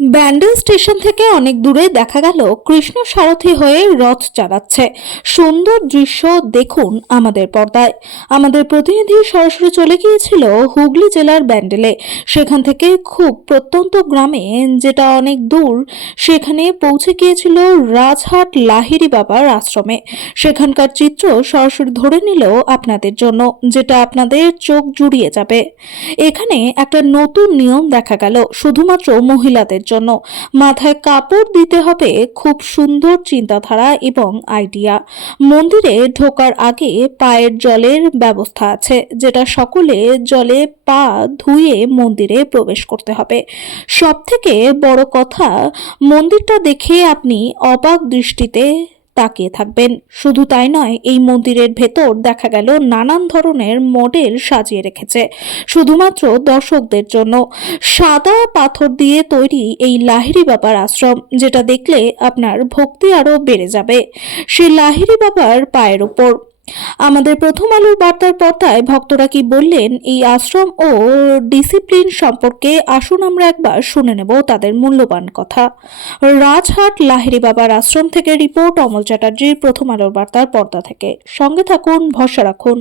Bandel station থেকে অনেক দূরে দেখা গেল কৃষ্ণ সারথি হয়ে রথ চালাচ্ছে। সুন্দর দৃশ্য দেখুন আমাদের পর্দায়। আমাদের প্রতিনিধি সরাসরি চলে গিয়েছিল হুগলি জেলার ব্যান্ডেলে। সেখান থেকে খুব প্রত্যন্ত গ্রামে, যেটা অনেক দূর, সেখানে পৌঁছে গিয়েছিল রাজহাট লাহিড়ী বাবার আশ্রমে। সেখানকার চিত্র সরাসরি ধরে নিল আপনাদের জন্য, যেটা আপনাদের চোখ জুড়িয়ে যাবে। এখানে একটা নতুন নিয়ম দেখা গেল শুধুমাত্র মহিলাদের জন্য। মাথায় কাপড় দিতে হবে, খুব সুন্দর চিন্তাধারা এবং আইডিয়া। মন্দিরে ঢোকার আগে পায়ের জলের ব্যবস্থা আছে, যেটা সকলে জলে পা ধুয়ে মন্দিরে প্রবেশ করতে হবে। সব থেকে বড় কথা, মন্দিরটা দেখে আপনি অবাক দৃষ্টিতে তাকিয়ে থাকবেন। শুধু তাই নয়, এই মন্দিরের ভেতর দেখা গেল নানান ধরনের মডেল সাজিয়ে রেখেছে শুধুমাত্র দর্শকদের জন্য। সাদা পাথর দিয়ে তৈরি এই লাহিড়ী বাবার আশ্রম, যেটা দেখলে আপনার ভক্তি আরো বেড়ে যাবে সেই লাহিড়ী বাবার পায়ের ওপর। আমাদের প্রথম আলোর বার্তার পর্দায় ভক্তরা কি বললেন এই আশ্রম ও ডিসিপ্লিন সম্পর্কে, আসুন আমরা একবার শুনে নেব তাদের মূল্যবান কথা। রাজহাট লাহিড়ী বাবার আশ্রম থেকে রিপোর্ট অমল চ্যাটার্জির, প্রথম আলোর বার্তার পর্দা থেকে। সঙ্গে থাকুন, ভরসা রাখুন।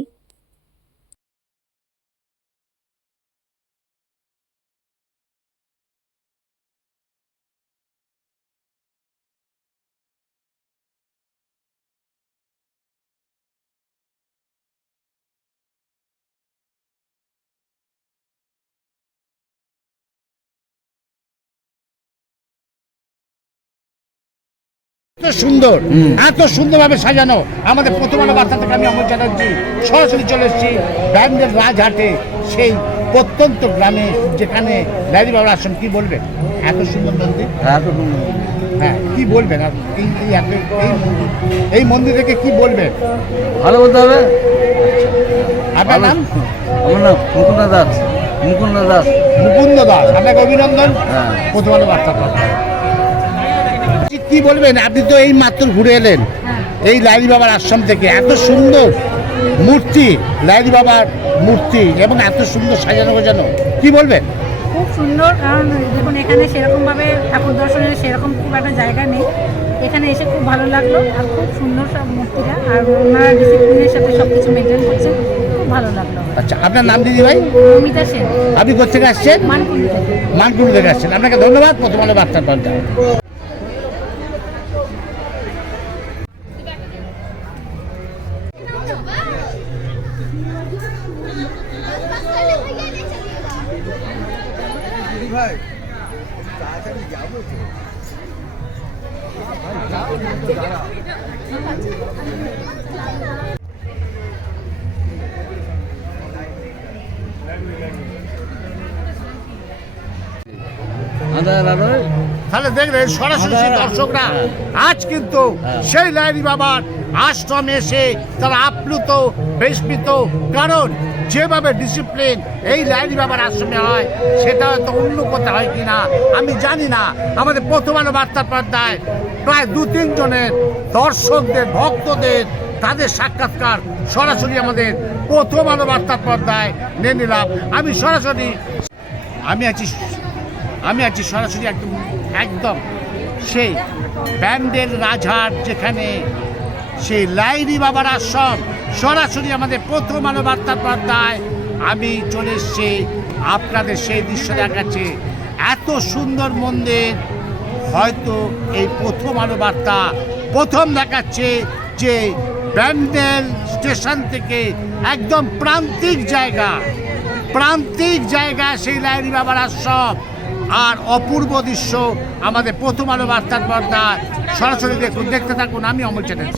এত সুন্দর, এত সুন্দরভাবে সাজানো আমাদের প্রথম আলো বার্তা থেকে আমি অমল চ্যাটার্জি সরাসরি চলে এসেছি ব্যান্ডেল রাজহাটে, সেই প্রত্যন্ত গ্রামে যেখানে লাহিড়ী বাবার আশ্রম। কি বলবেন, এত সুন্দর মন্দির, এত সুন্দর। হ্যাঁ কি বলবেন এই মন্দির থেকে কি বলবেন? ভালো বলতে হবে। আপনার নাম? আমার নাম মুকুন্দ দাস। মুকুন্দ দাস। মুকুন্দ দাস, আপনাকে অভিনন্দন। হ্যাঁ। প্রথম আলো বার্তা। কি বলবেন, আপনি তো এই মাত্র ঘুরে এলেন এই লাহিড়ী বাবার আশ্রম থেকে। এত সুন্দর মূর্তি, লাহিড়ী বাবার মূর্তি, এবং এত সুন্দর সাজানো গোছানো, কি বলবেন? খুব সুন্দর, কারণ দেখুন এখানে সেরকমভাবে ঠাকুর দর্শনের সেরকম খুব একটা জায়গা নেই। এখানে এসে খুব ভালো লাগলো, আর খুব সুন্দর সব মূর্তিটা, আর ওনারা ডিসিপ্লিনের সাথে সব কিছু মেনটেন করছেন, খুব ভালো লাগলো। আচ্ছা, আপনার নাম দিদি ভাই? অমিতা সেন, আপনি কোথেকে আসছেন? মানকুণ্ডু থেকে। মানকুণ্ডু থেকে আসছেন। আপনাকে ধন্যবাদ। প্রথম আলো বার্তার পর্দা। ভাই তাড়াতাড়ি যাবো তো। তাহলে দেখলেন সরাসরি সেই দর্শকরা আজ কিন্তু সেই লাহিড়ী বাবার আশ্রমে এসে তারা আপ্লুত, বিস্মিত। কারণ যেভাবে ডিসিপ্লিন এই লাহিড়ী বাবার আশ্রমে হয়, সেটা হয়তো অন্য কোথাও হয় কিনা আমি জানি না। আমাদের প্রথম আলো বার্তার পর্দায় প্রায় 2-3 জনের দর্শকদের, ভক্তদের, তাদের সাক্ষাৎকার সরাসরি আমাদের প্রথম আলো বার্তার পর্দায় নিয়ে নিলাম। আমি আছি সরাসরি একদম সেই ব্যান্ডেল রাজহাট, যেখানে সেই লাহিড়ী বাবার আশ্রম। সরাসরি আমাদের প্রথম আলো বার্তার পর্দায় আমি চলে এসেছি আপনাদের সেই দৃশ্য দেখাচ্ছে। এত সুন্দর মন্দির হয়তো এই প্রথম আলো বার্তা প্রথম দেখাচ্ছে, যে ব্যান্ডেল স্টেশন থেকে একদম প্রান্তিক জায়গা সেই লাহিড়ী বাবার আশ্রম। আর অপূর্ব দৃশ্য আমাদের প্রথম আলো বার্তার পর্দায় সরাসরি দেখতে থাকুন। আমি অমল চ্যাটার্জি।